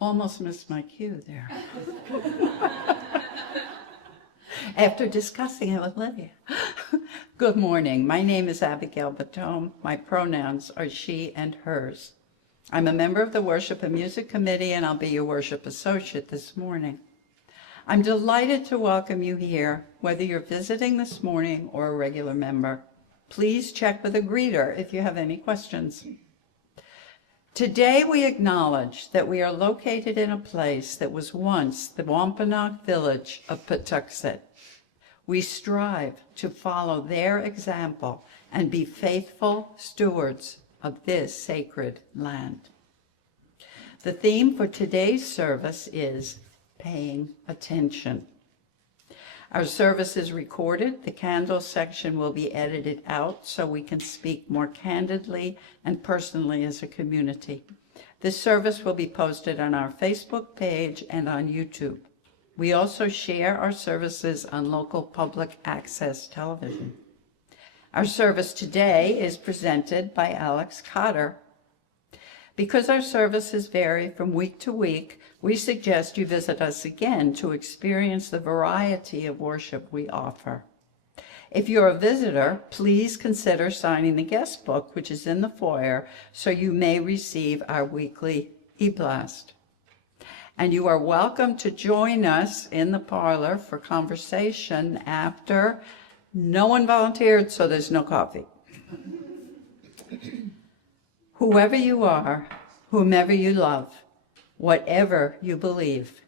Almost missed my cue there. After discussing it with Lydia. Good morning. My name is Abigail Batome. My pronouns are she and hers. I'm a member of the Worship and Music Committee, and I'll be your worship associate this morning. I'm delighted to welcome you here, whether you're visiting this morning or a regular member. Please check with a greeter if you have any questions. Today we acknowledge that we are located in a place that was once the Wampanoag village of Patuxet. We strive to follow their example and be faithful stewards of this sacred land. The theme for today's service is paying attention. Our service is recorded. The candle section will be edited out so we can speak more candidly and personally as a community. This service will be posted on our Facebook page and on YouTube. We also share our services on local public access television. Our service today is presented by Alex Cotter. Because our services vary from week to week, we suggest you visit us again to experience the variety of worship we offer. If you're a visitor, please consider signing the guest book, which is in the foyer, so you may receive our weekly e-blast. And you are welcome to join us in the parlor for conversation after. No one volunteered, so there's no coffee. Whoever you are, whomever you love, whatever you believe,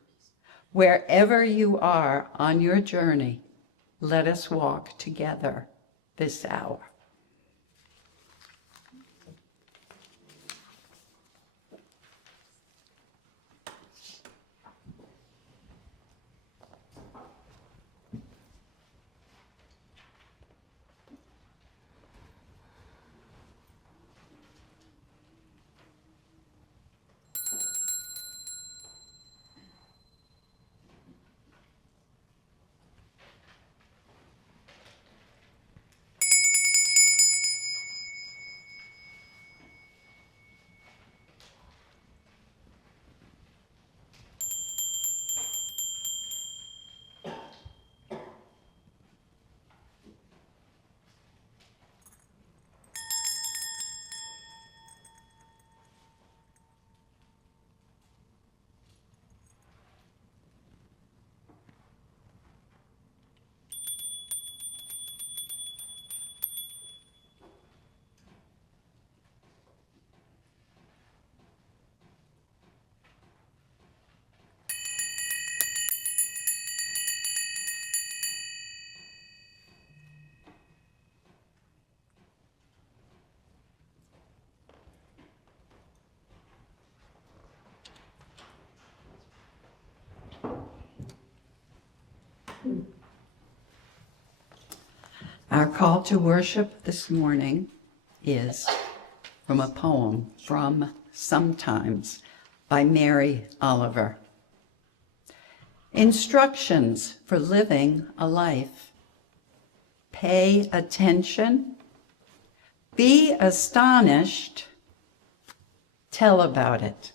wherever you are on your journey, let us walk together this hour. Our call to worship this morning is from a poem from Sometimes by Mary Oliver. Instructions for living a life. Pay attention. Be astonished. Tell about it.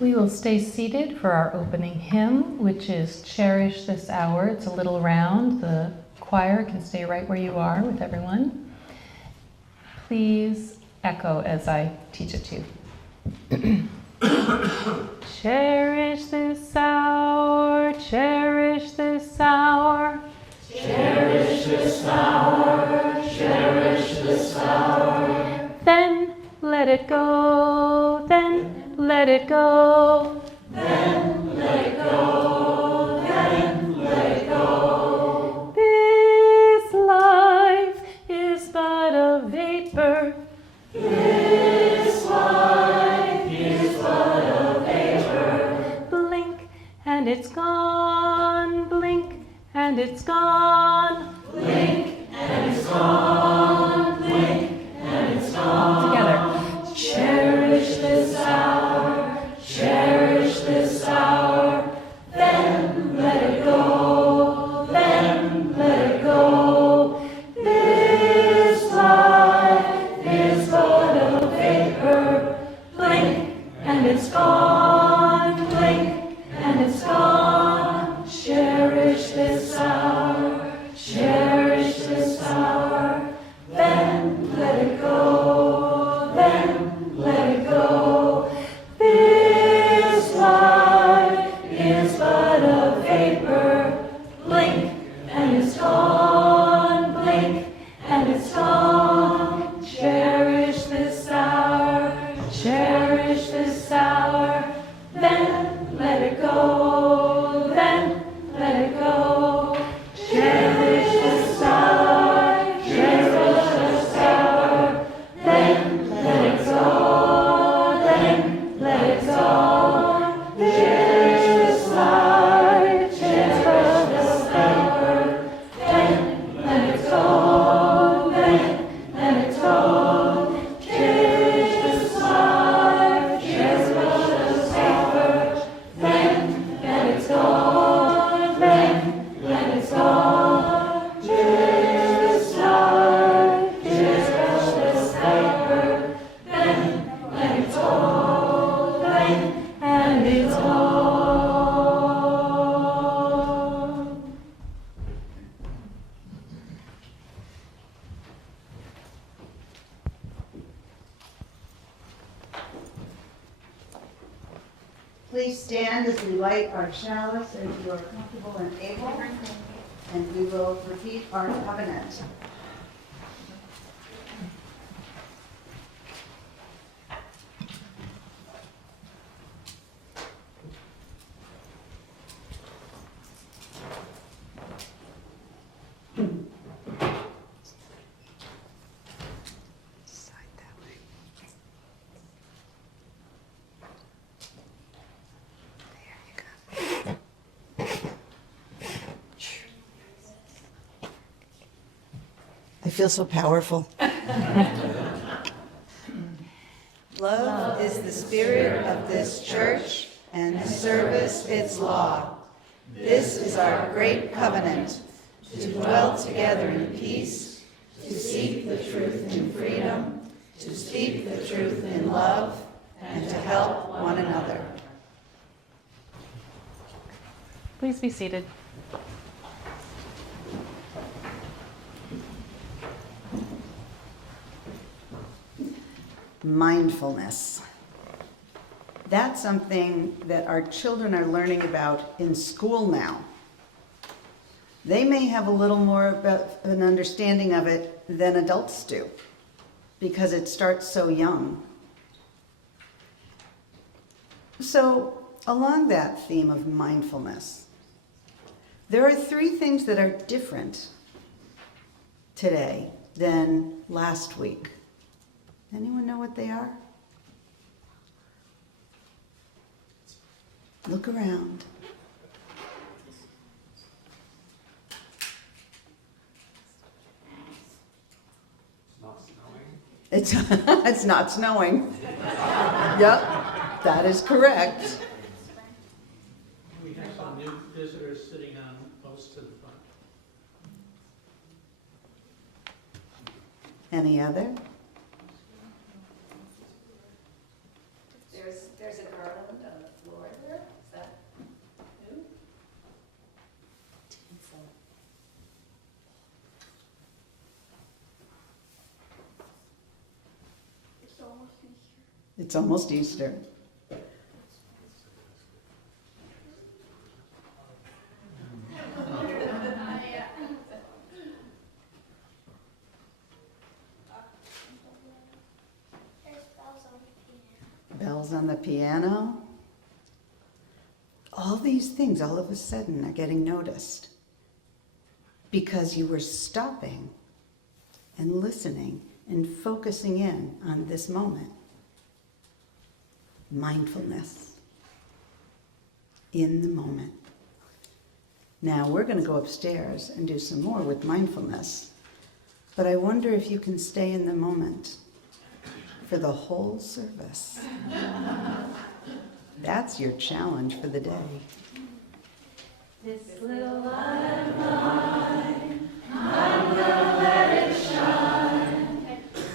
We will stay seated for our opening hymn, which is Cherish This Hour. It's a little round. The choir can stay right where you are with everyone. Please echo as I teach it to you. Cherish this hour, cherish this hour. Cherish this hour, cherish this hour. Then let it go, then let it go. Then let it go, then let it go. This life is but a vapor. This life is but a vapor. Blink and it's gone, blink and it's gone. Blink and it's gone, blink and it's gone. Together. Cherish this hour, cherish this hour. is but a vapor. Blink, and it's gone. Blink, and it's gone. Cherish this hour. Cherish this hour. Then let it go. Then let it go. Cherish this hour. Cherish this hour. Then let it go. Then let it go. Cherish this life. Cherish this hour. Then let it go. Then let it go. Cherish this life. Cherish this hour. Then let it go. Then let it go. Cherish this life. Cherish this hour. Then let it go. Then and it's gone. Please stand as we light our chalice as you are comfortable and able, and we will repeat our covenant. Side that way. There you go. I feel so powerful. Love is the spirit of this church, and service its law. This is our great covenant, to dwell together in peace, to seek the truth in freedom, to speak the truth in love, and to help one another. Please be seated. Mindfulness. That's something that our children are learning about in school now. They may have a little more of an understanding of it than adults do, because it starts so young. So, along that theme of mindfulness, there are 3 things that are different today than last week. Anyone know what they are? Look around. It's it's not snowing. Yep, that is correct. We have some new visitors sitting on close to the front. Any other? There's a garland on the floor there, is that new? It's almost Easter. Bells on the piano. All these things all of a sudden are getting noticed because you were stopping and listening and focusing in on this moment. Mindfulness in the moment. Now we're going to go upstairs and do some more with mindfulness, but I wonder if you can stay in the moment for the whole service. That's your challenge for the day. This little light of mine, I'm gonna let it shine.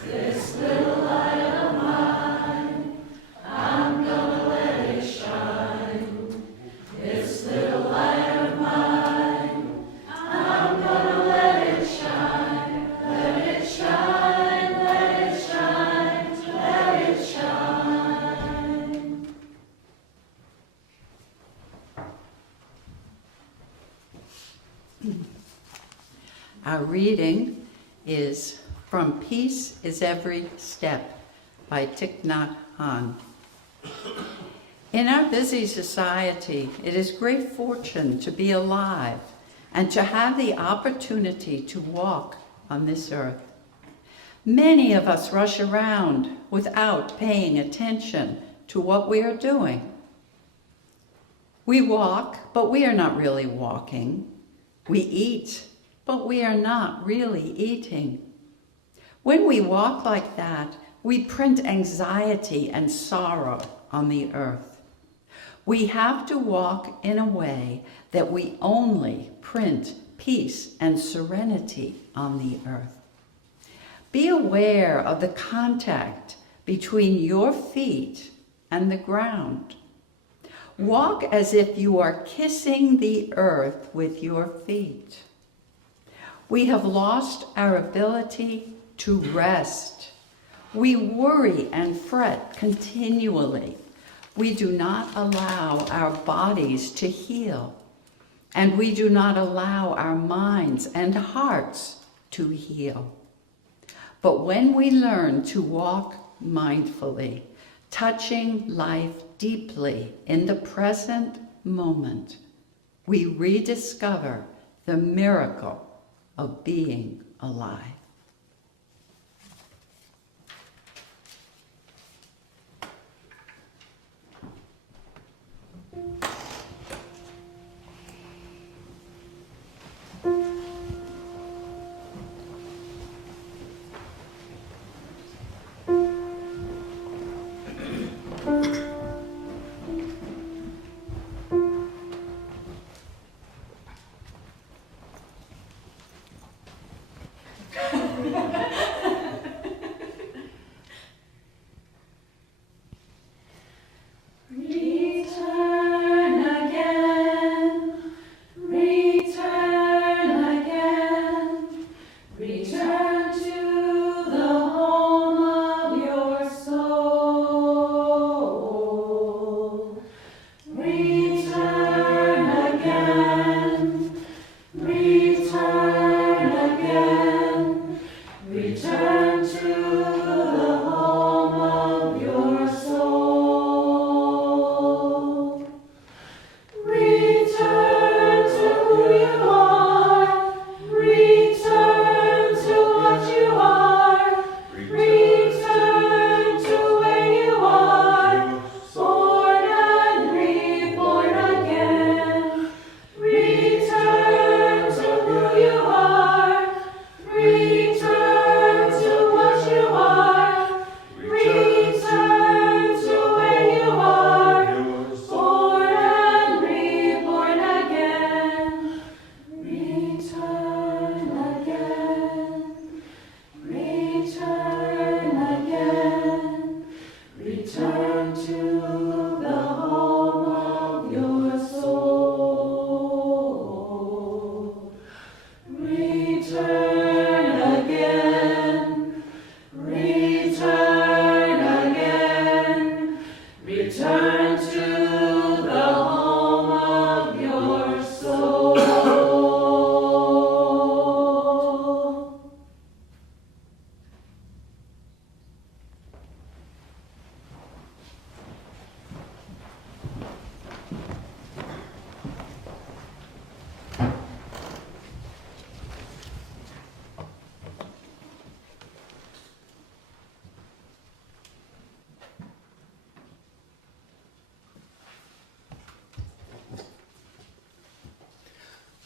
This little light of mine, I'm gonna let it shine. This little light of mine, I'm gonna let it shine. Let it shine, let it shine, let it shine. Our reading is from Peace is Every Step by Thich Nhat Hanh. In our busy society, it is great fortune to be alive and to have the opportunity to walk on this earth. Many of us rush around without paying attention to what we are doing. We walk, but we are not really walking. We eat, but we are not really eating. When we walk like that, we print anxiety and sorrow on the earth. We have to walk in a way that we only print peace and serenity on the earth. Be aware of the contact between your feet and the ground. Walk as if you are kissing the earth with your feet. We have lost our ability to rest. We worry and fret continually. We do not allow our bodies to heal, and we do not allow our minds and hearts to heal. But when we learn to walk mindfully, touching life deeply in the present moment, we rediscover the miracle of being alive.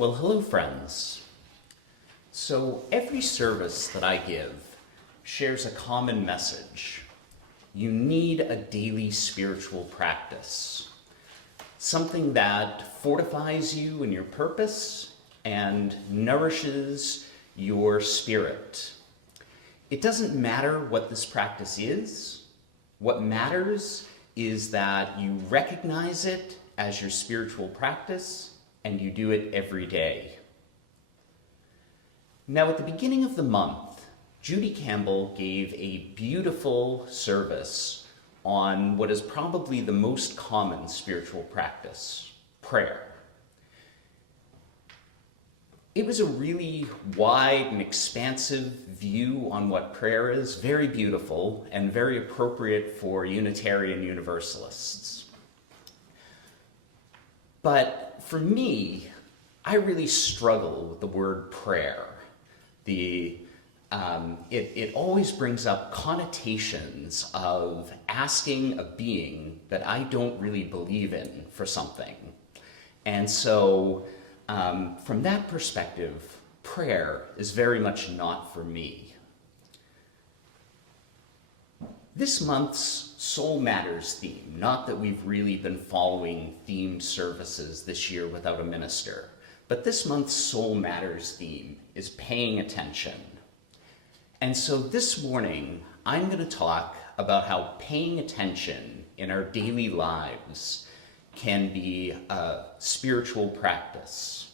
Well, hello friends. So every service that I give shares a common message. You need a daily spiritual practice, something that fortifies you in your purpose and nourishes your spirit. It doesn't matter what this practice is. What matters is that you recognize it as your spiritual practice and you do it every day. Now, at the beginning of the month, Judy Campbell gave a beautiful service on what is probably the most common spiritual practice, prayer. It was a really wide and expansive view on what prayer is, very beautiful and very appropriate for Unitarian Universalists. But for me, I really struggle with the word prayer. It always brings up connotations of asking a being that I don't really believe in for something. And so, from that perspective, prayer is very much not for me. This month's Soul Matters theme, not that we've really been following themed services this year without a minister, but this month's Soul Matters theme is paying attention. And so this morning, I'm going to talk about how paying attention in our daily lives can be a spiritual practice.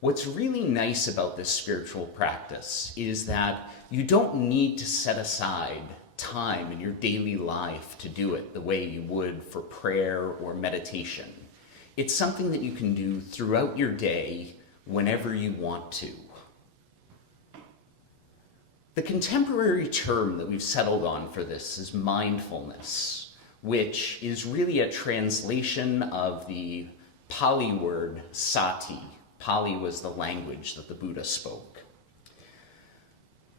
What's really nice about this spiritual practice is that you don't need to set aside time in your daily life to do it the way you would for prayer or meditation. It's something that you can do throughout your day whenever you want to. The contemporary term that we've settled on for this is mindfulness, which is really a translation of the Pali word sati. Pali was the language that the Buddha spoke.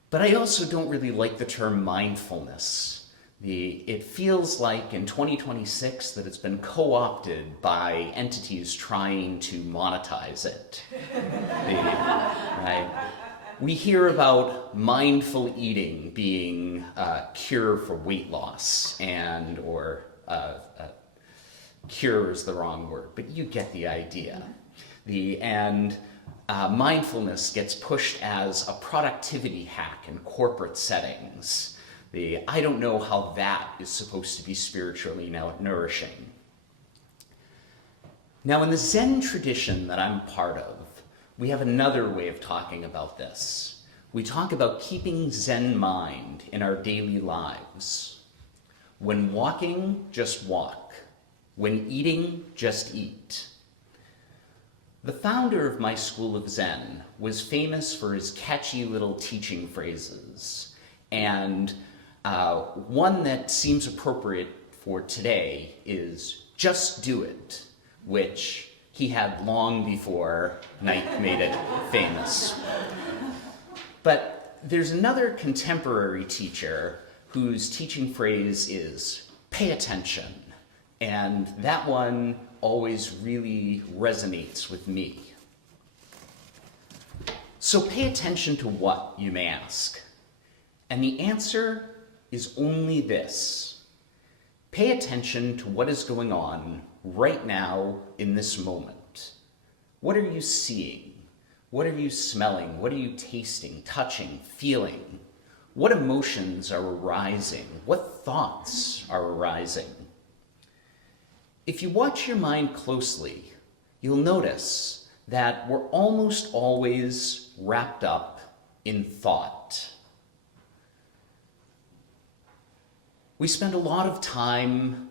But I also don't really like the term mindfulness. It feels like in 2026 that it's been co-opted by entities trying to monetize it. Right? We hear about mindful eating being a cure for weight loss, cure is the wrong word, but you get the idea. Mindfulness gets pushed as a productivity hack in corporate settings. I don't know how that is supposed to be spiritually nourishing. Now, in the Zen tradition that I'm part of, we have another way of talking about this. We talk about keeping Zen mind in our daily lives. When walking, just walk. When eating, just eat. The founder of my school of Zen was famous for his catchy little teaching phrases, and one that seems appropriate for today is just do it, which he had long before Nike made it famous. But there's another contemporary teacher whose teaching phrase is pay attention, and that one always really resonates with me. So pay attention to what, you may ask? And the answer is only this. Pay attention to what is going on right now in this moment. What are you seeing? What are you smelling? What are you tasting, touching, feeling? What emotions are arising? What thoughts are arising? If you watch your mind closely, you'll notice that we're almost always wrapped up in thought. We spend a lot of time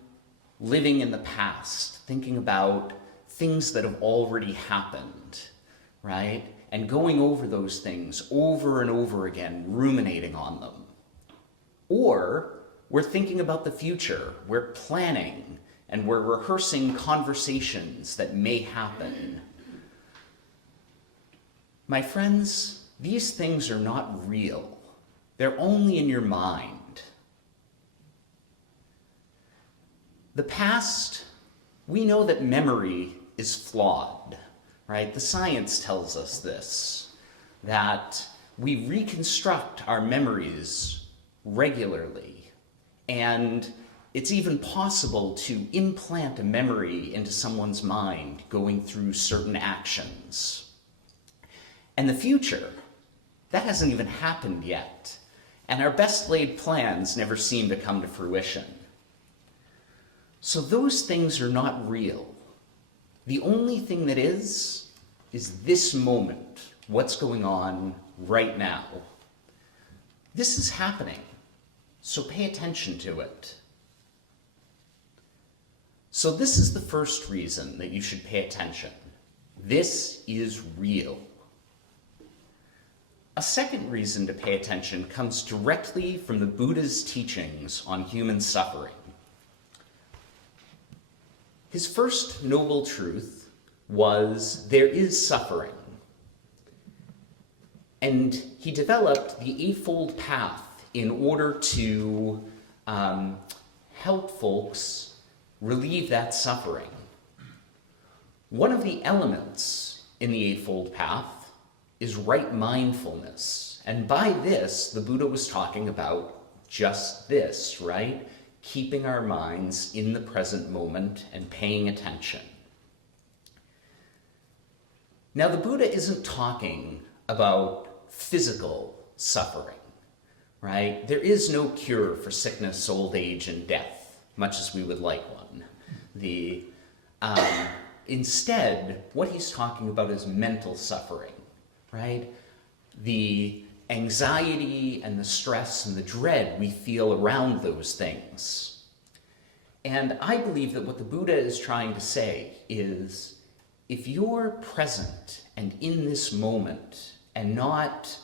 living in the past, thinking about things that have already happened, right? And going over those things over and over again, ruminating on them. Or we're thinking about the future, we're planning, and we're rehearsing conversations that may happen. My friends, these things are not real. They're only in your mind. The past, we know that memory is flawed, right? The science tells us this, that we reconstruct our memories regularly, and it's even possible to implant a memory into someone's mind going through certain actions. And the future, that hasn't even happened yet. And our best laid plans never seem to come to fruition. So those things are not real. The only thing that is this moment, what's going on right now. This is happening, so pay attention to it. So this is the first reason that you should pay attention. This is real. A second reason to pay attention comes directly from the Buddha's teachings on human suffering. His first noble truth was there is suffering. And he developed the Eightfold Path in order to help folks relieve that suffering. One of the elements in the Eightfold Path is right mindfulness. And by this, the Buddha was talking about just this, right? Keeping our minds in the present moment and paying attention. Now, the Buddha isn't talking about physical suffering, right? There is no cure for sickness, old age, and death, much as we would like one. Instead, what he's talking about is mental suffering, right? The anxiety and the stress and the dread we feel around those things. And I believe that what the Buddha is trying to say is, if you're present and in this moment and not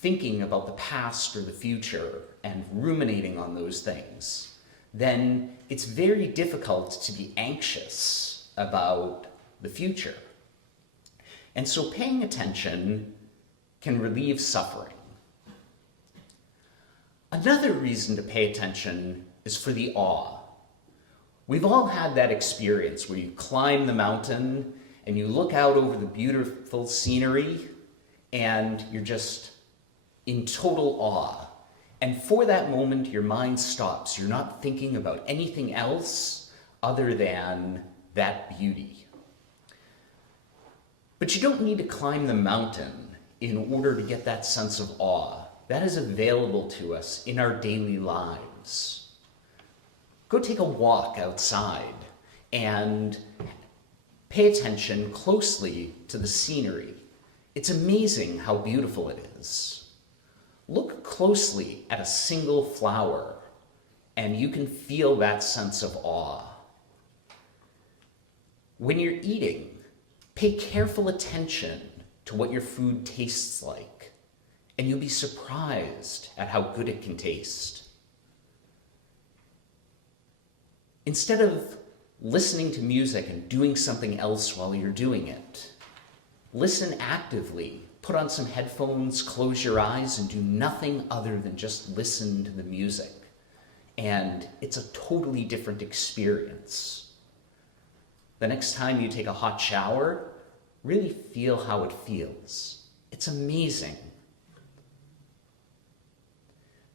thinking about the past or the future and ruminating on those things, then it's very difficult to be anxious about the future. And so paying attention can relieve suffering. Another reason to pay attention is for the awe. We've all had that experience where you climb the mountain and you look out over the beautiful scenery and you're just in total awe. And for that moment, your mind stops. You're not thinking about anything else other than that beauty. But you don't need to climb the mountain in order to get that sense of awe. That is available to us in our daily lives. Go take a walk outside and pay attention closely to the scenery. It's amazing how beautiful it is. Look closely at a single flower, and you can feel that sense of awe. When you're eating, pay careful attention to what your food tastes like, and you'll be surprised at how good it can taste. Instead of listening to music and doing something else while you're doing it, listen actively. Put on some headphones, close your eyes, and do nothing other than just listen to the music. And it's a totally different experience. The next time you take a hot shower, really feel how it feels. It's amazing.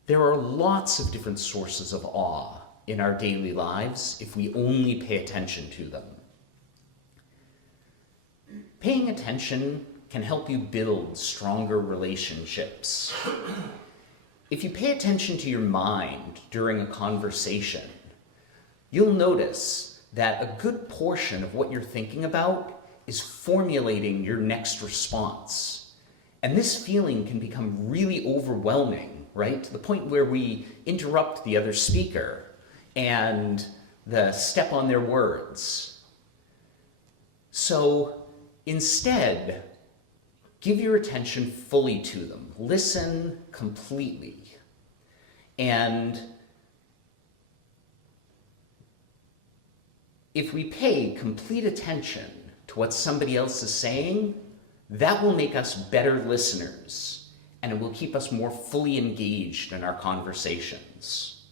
There are lots of different sources of awe in our daily lives if we only pay attention to them. Paying attention can help you build stronger relationships. If you pay attention to your mind during a conversation, you'll notice that a good portion of what you're thinking about is formulating your next response. And this feeling can become really overwhelming, right? To the point where we interrupt the other speaker and step on their words. So instead, give your attention fully to them. Listen completely. And if we pay complete attention to what somebody else is saying, that will make us better listeners, and it will keep us more fully engaged in our conversations.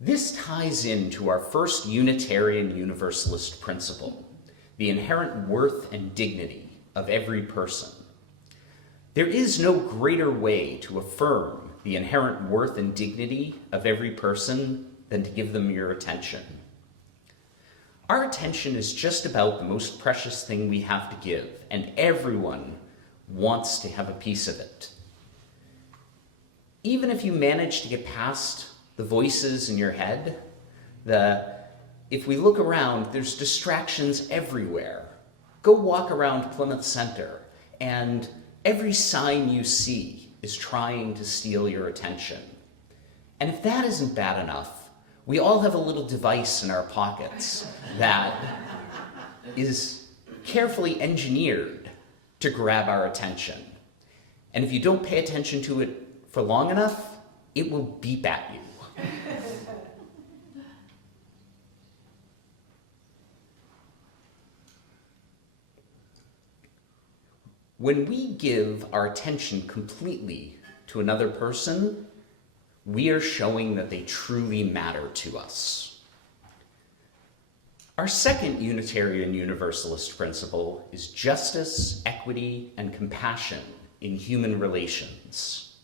This ties into our first Unitarian Universalist principle, the inherent worth and dignity of every person. There is no greater way to affirm the inherent worth and dignity of every person than to give them your attention. Our attention is just about the most precious thing we have to give, and everyone wants to have a piece of it. Even if you manage to get past the voices in your head, if we look around, there's distractions everywhere. Go walk around Plymouth Center, and every sign you see is trying to steal your attention. And if that isn't bad enough, we all have a little device in our pockets that is carefully engineered to grab our attention. And if you don't pay attention to it for long enough, it will beep at you. When we give our attention completely to another person, we are showing that they truly matter to us. Our second Unitarian Universalist principle is justice, equity, and compassion in human relations.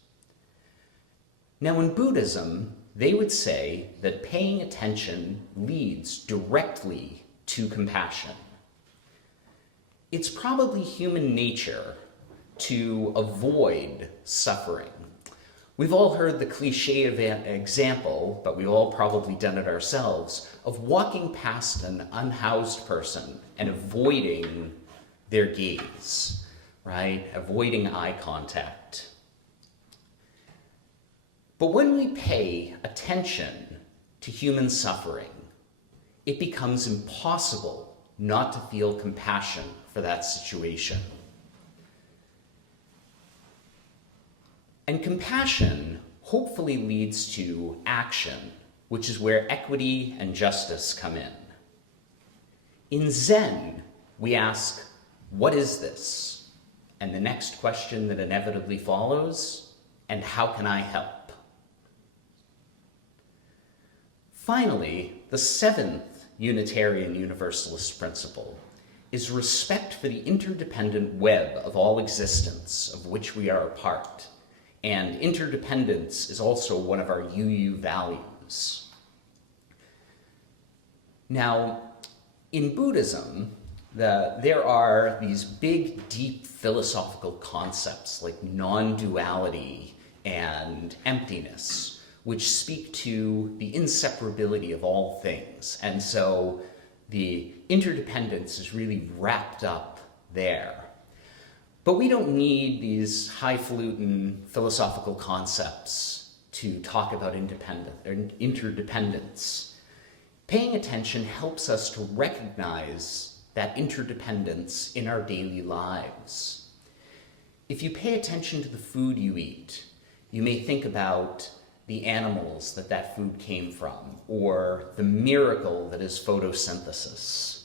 Now, in Buddhism, they would say that paying attention leads directly to compassion. It's probably human nature to avoid suffering. We've all heard the cliche example, but we've all probably done it ourselves, of walking past an unhoused person and avoiding their gaze, right? Avoiding eye contact. But when we pay attention to human suffering, it becomes impossible not to feel compassion for that situation. And compassion hopefully leads to action, which is where equity and justice come in. In Zen, we ask, what is this? And the next question that inevitably follows, and how can I help? Finally, the seventh Unitarian Universalist principle is respect for the interdependent web of all existence of which we are a part. And interdependence is also one of our UU values. Now, in Buddhism, there are these big, deep philosophical concepts like non-duality and emptiness, which speak to the inseparability of all things. And so the interdependence is really wrapped up there. But we don't need these highfalutin philosophical concepts to talk about interdependence. Paying attention helps us to recognize that interdependence in our daily lives. If you pay attention to the food you eat, you may think about the animals that food came from, or the miracle that is photosynthesis.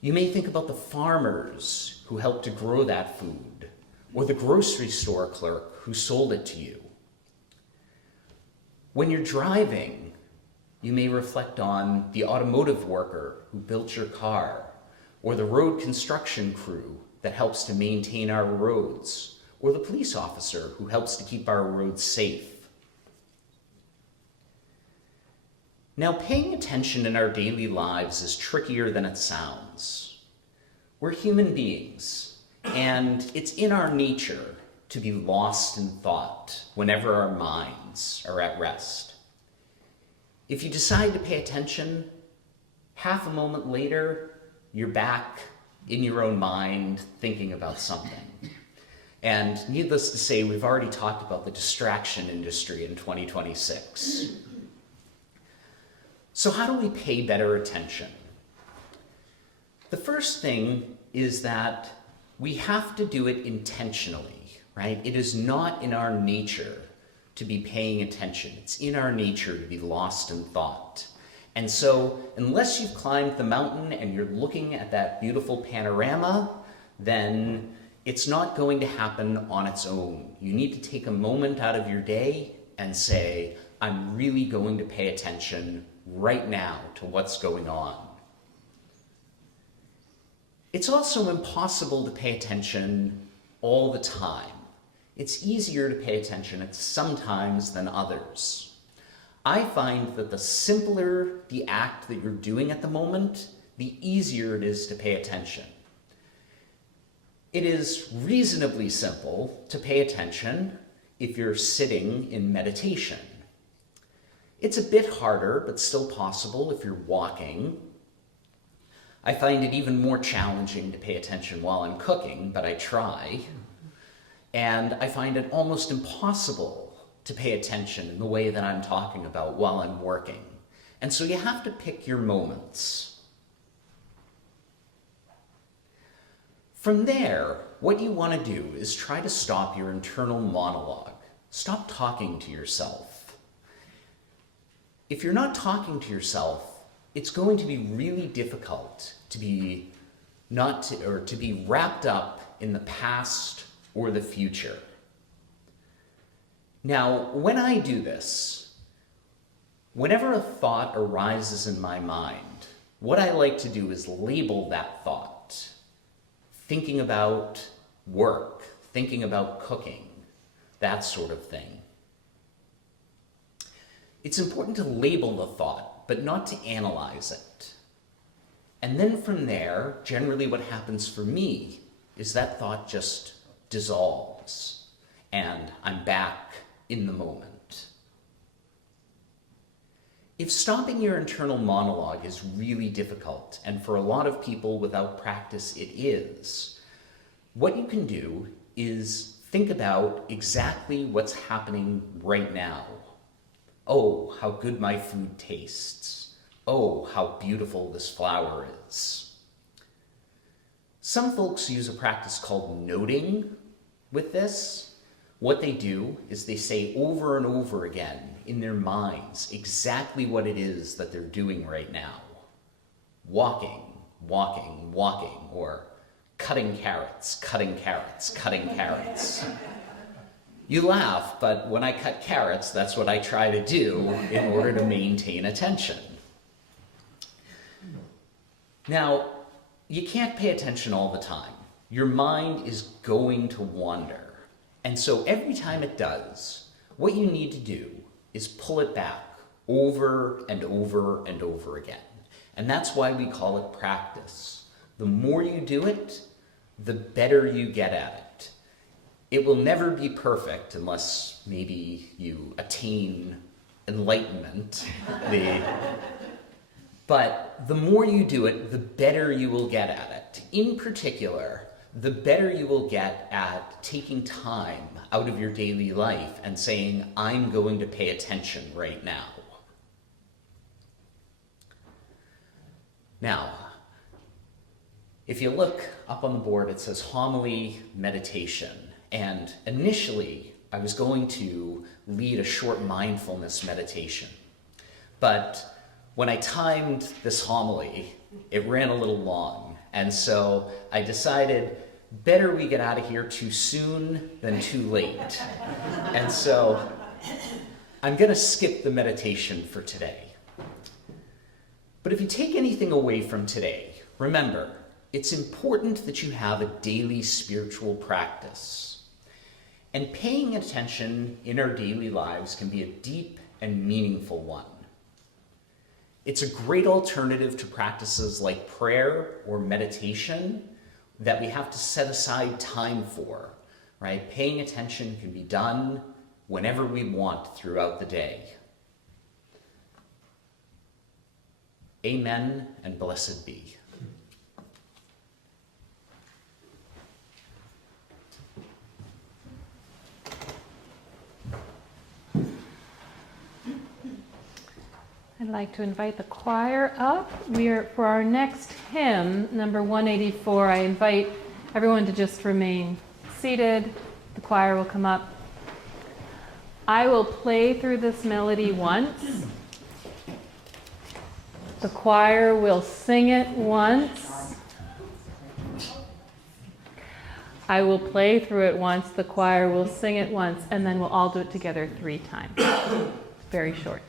You may think about the farmers who helped to grow that food, or the grocery store clerk who sold it to you. When you're driving, you may reflect on the automotive worker who built your car, or the road construction crew that helps to maintain our roads, or the police officer who helps to keep our roads safe. Now, paying attention in our daily lives is trickier than it sounds. We're human beings, and it's in our nature to be lost in thought whenever our minds are at rest. If you decide to pay attention, half a moment later, you're back in your own mind thinking about something. And needless to say, we've already talked about the distraction industry in 2026. So how do we pay better attention? The first thing is that we have to do it intentionally, right? It is not in our nature to be paying attention. It's in our nature to be lost in thought. And so unless you've climbed the mountain and you're looking at that beautiful panorama, then it's not going to happen on its own. You need to take a moment out of your day and say, I'm really going to pay attention right now to what's going on. It's also impossible to pay attention all the time. It's easier to pay attention at some times than others. I find that the simpler the act that you're doing at the moment, the easier it is to pay attention. It is reasonably simple to pay attention if you're sitting in meditation. It's a bit harder, but still possible if you're walking. I find it even more challenging to pay attention while I'm cooking, but I try. And I find it almost impossible to pay attention in the way that I'm talking about while I'm working. And so you have to pick your moments. From there, what you want to do is try to stop your internal monologue. Stop talking to yourself. If you're not talking to yourself, it's going to be really difficult to be wrapped up in the past or the future. Now, when I do this, whenever a thought arises in my mind, what I like to do is label that thought. Thinking about work, thinking about cooking, that sort of thing. It's important to label the thought, but not to analyze it. And then from there, generally what happens for me is that thought just dissolves, and I'm back in the moment. If stopping your internal monologue is really difficult, and for a lot of people without practice it is, what you can do is think about exactly what's happening right now. Oh, how good my food tastes. Oh, how beautiful this flower is. Some folks use a practice called noting with this. What they do is they say over and over again in their minds exactly what it is that they're doing right now. Walking, walking, walking, or cutting carrots, cutting carrots, cutting carrots. You laugh, but when I cut carrots, that's what I try to do in order to maintain attention. Now, you can't pay attention all the time. Your mind is going to wander. And so every time it does, what you need to do is pull it back over and over and over again. And that's why we call it practice. The more you do it, the better you get at it. It will never be perfect unless maybe you attain enlightenment. But the more you do it, the better you will get at it. In particular, the better you will get at taking time out of your daily life and saying, I'm going to pay attention right now. Now, if you look up on the board, it says homily meditation. And initially, I was going to lead a short mindfulness meditation. But when I timed this homily, it ran a little long. And so I decided, better we get out of here too soon than too late. And so I'm going to skip the meditation for today. But if you take anything away from today, remember, it's important that you have a daily spiritual practice. And paying attention in our daily lives can be a deep and meaningful one. It's a great alternative to practices like prayer or meditation that we have to set aside time for, right? Paying attention can be done whenever we want throughout the day. Amen and blessed be. I'd like to invite the choir up. For our next hymn, number 184, I invite everyone to just remain seated. The choir will come up. I will play through this melody once. The choir will sing it once. I will play through it once. The choir will sing it once, and then we'll all do it together 3 times. Very short.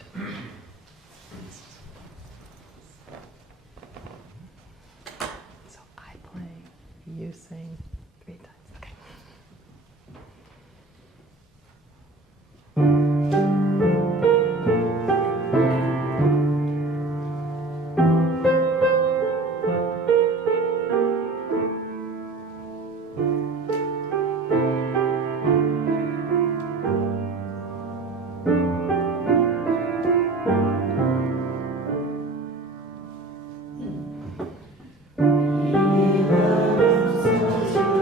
You sing 3 times. Okay. He loves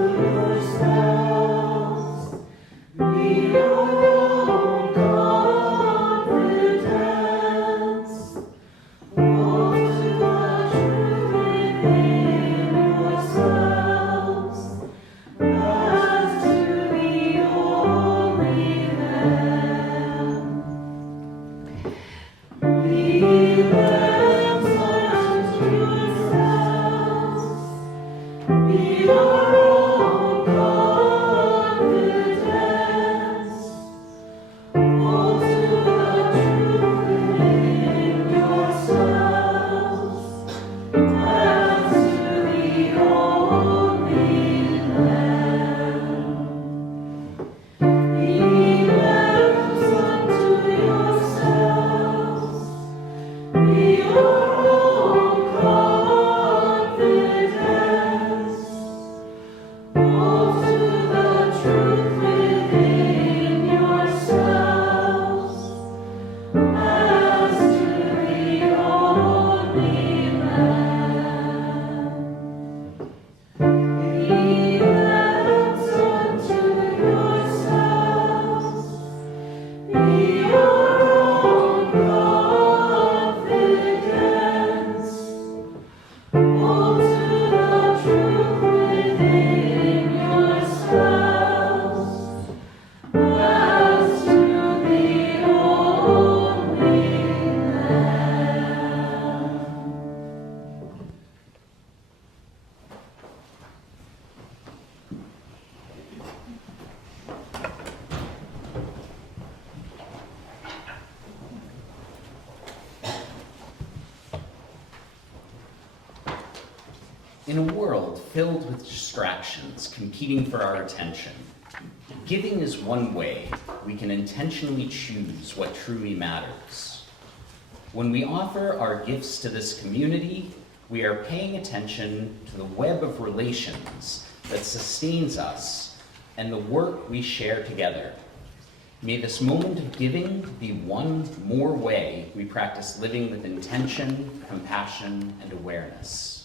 In a world filled with distractions competing for our attention, giving is one way we can intentionally choose what truly matters. When we offer our gifts to this community, we are paying attention to the web of relations that sustains us and the work we share together. May this moment of giving be one more way we practice living with intention, compassion, and awareness.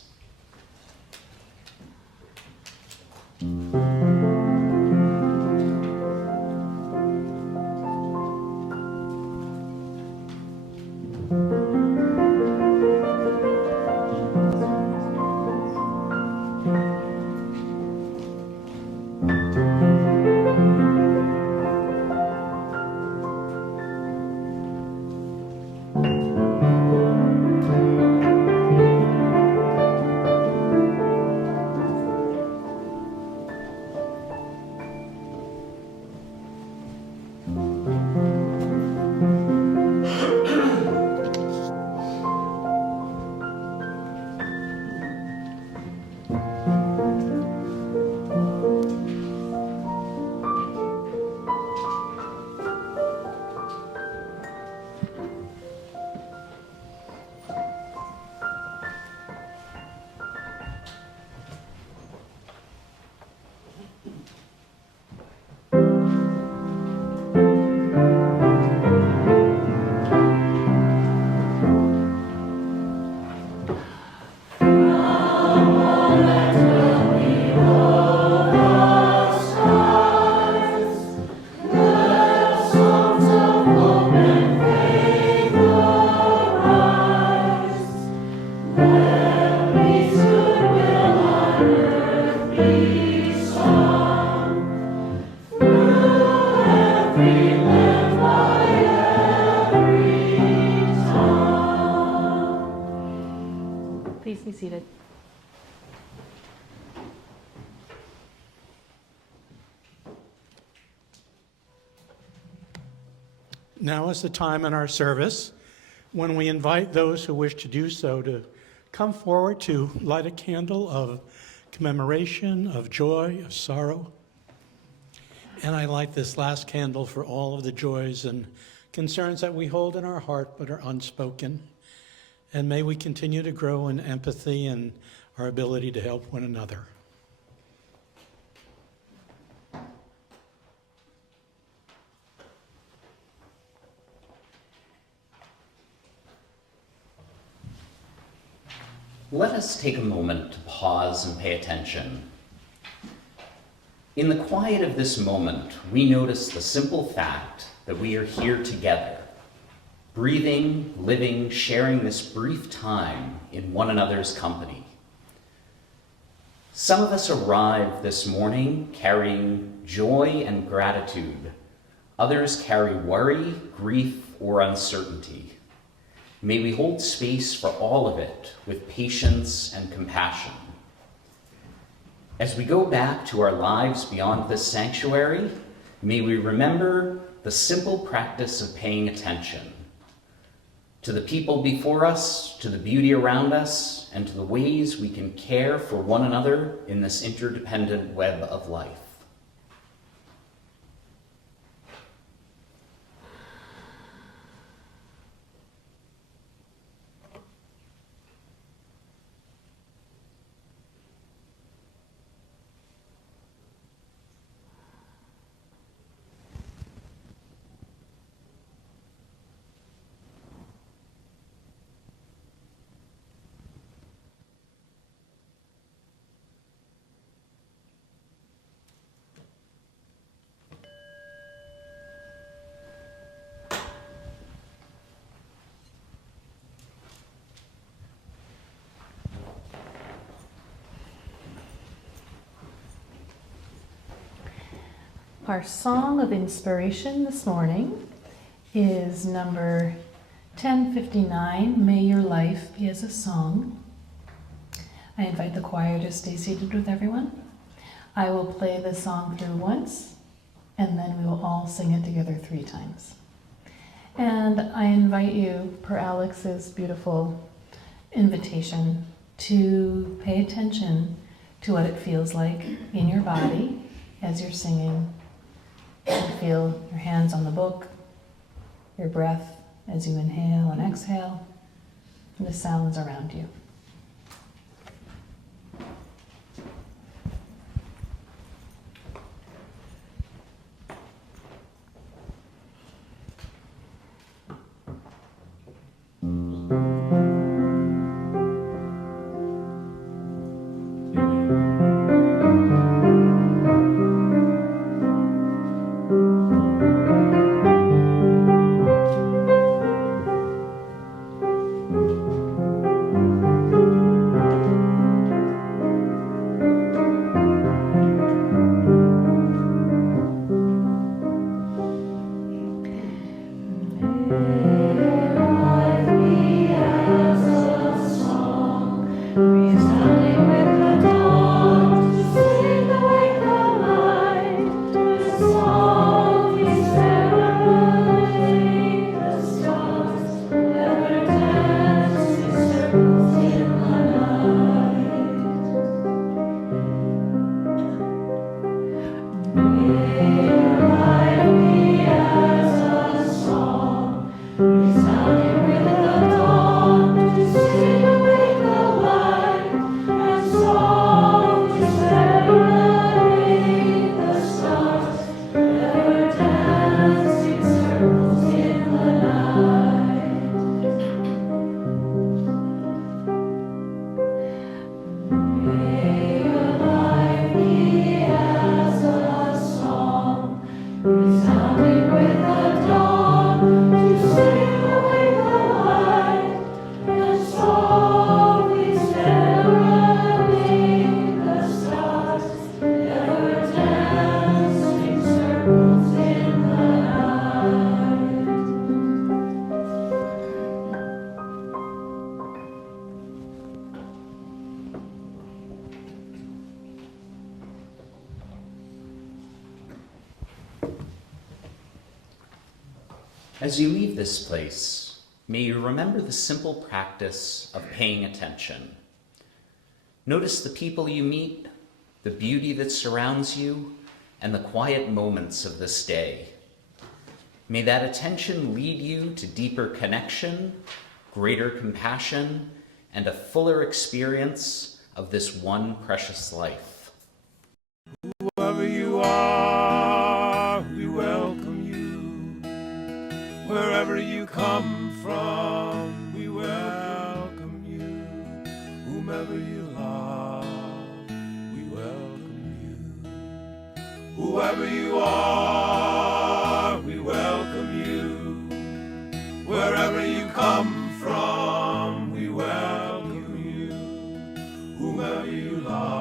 Please be seated. Now is the time in our service when we invite those who wish to do so to come forward to light a candle of commemoration, of joy, of sorrow. And I light this last candle for all of the joys and concerns that we hold in our heart but are unspoken. And may we continue to grow in empathy and our ability to help one another. Let us take a moment to pause and pay attention. In the quiet of this moment, we notice the simple fact that we are here together, breathing, living, sharing this brief time in one another's company. Some of us arrive this morning carrying joy and gratitude. Others carry worry, grief, or uncertainty. May we hold space for all of it with patience and compassion. As we go back to our lives beyond this sanctuary, may we remember the simple practice of paying attention to the people before us, to the beauty around us, and to the ways we can care for one another in this interdependent web of life. Our song of inspiration this morning is number 1059, May Your Life Be as a Song. I invite the choir to stay seated with everyone. I will play the song through once, and then we will all sing it together 3 times. And I invite you, per Alex's beautiful invitation, to pay attention to what it feels like in your body as you're singing. You feel your hands on the book, your breath as you inhale and exhale, and the sounds around you. As you leave this place, may you remember the simple practice of paying attention. Notice the people you meet, the beauty that surrounds you, and the quiet moments of this day. May that attention lead you to deeper connection, greater compassion, and a fuller experience of this one precious life. Whoever you are, we welcome you. Wherever you come from, we welcome you. Whomever you love, we welcome you. Whoever you are, we welcome you. Wherever you come from, we welcome you. Whomever you love,